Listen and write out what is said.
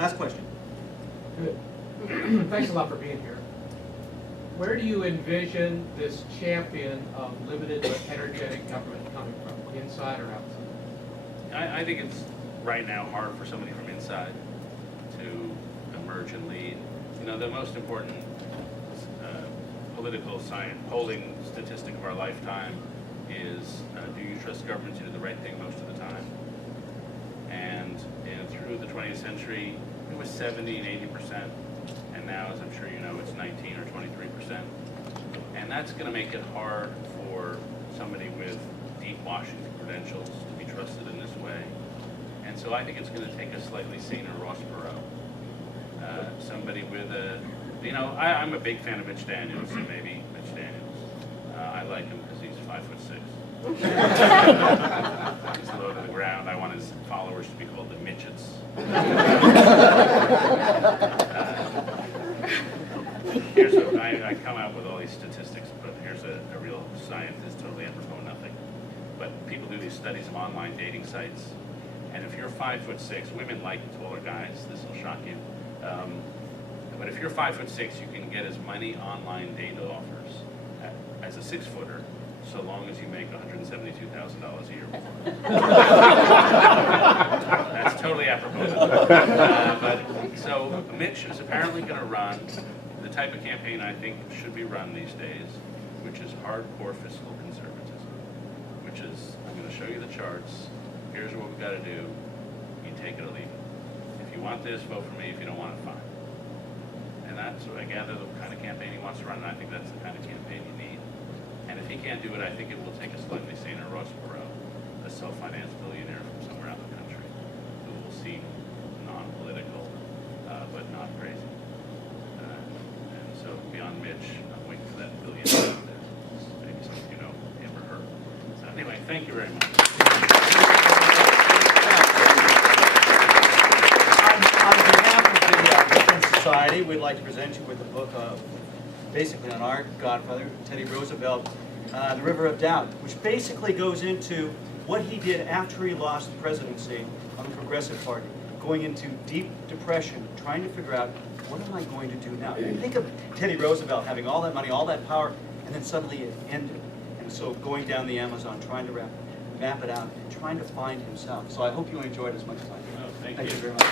Last question. Good. Thanks a lot for being here. Where do you envision this champion of limited but energetic government coming from, inside or outside? I think it's right now hard for somebody from inside to emerge and lead. You know, the most important political science polling statistic of our lifetime is do you trust government to do the right thing most of the time? And through the 20th century, it was 70 and 80%, and now, as I'm sure you know, it's 19 or 23%. And that's going to make it hard for somebody with deep Washington credentials to be trusted in this way. And so I think it's going to take a slightly saner Ross Perot. Somebody with a, you know, I'm a big fan of Mitch Daniels, so maybe Mitch Daniels. I like him because he's 5'6". He's low to the ground. I want his followers to be called the Mitchets. Here's I come out with all these statistics, but here's a real scientist, totally apropos nothing. But people do these studies of online dating sites, and if you're 5'6", women like taller guys. This will shock you. But if you're 5'6", you can get as many online date offers as a 6-footer, so long as you make $172,000 a year. That's totally apropos. But so Mitch is apparently going to run the type of campaign I think should be run these days, which is hardcore fiscal conservatism. Which is, I'm going to show you the charts. Here's what we've got to do. You take it or leave it. If you want this, vote for me. If you don't want it, fine. And that's, I gather, the kind of campaign he wants to run, and I think that's the kind of campaign you need. And if he can't do it, I think it will take a slightly saner Ross Perot, a self-financed billionaire from somewhere out in the country, who will seem non-political, but not crazy. And so beyond Mitch, I'm waiting for that billionaire out there. Maybe some of you know him or her. So anyway, thank you very much. On behalf of the Ripon Society, we'd like to present you with a book basically on our godfather, Teddy Roosevelt, The River of Doubt, which basically goes into what he did after he lost the presidency on the Progressive Party, going into deep depression, trying to figure out, what am I going to do now? You think of Teddy Roosevelt having all that money, all that power, and then suddenly it ended. And so going down the Amazon, trying to map it out, and trying to find himself. So I hope you enjoyed it as much as I did. Oh, thank you you very much.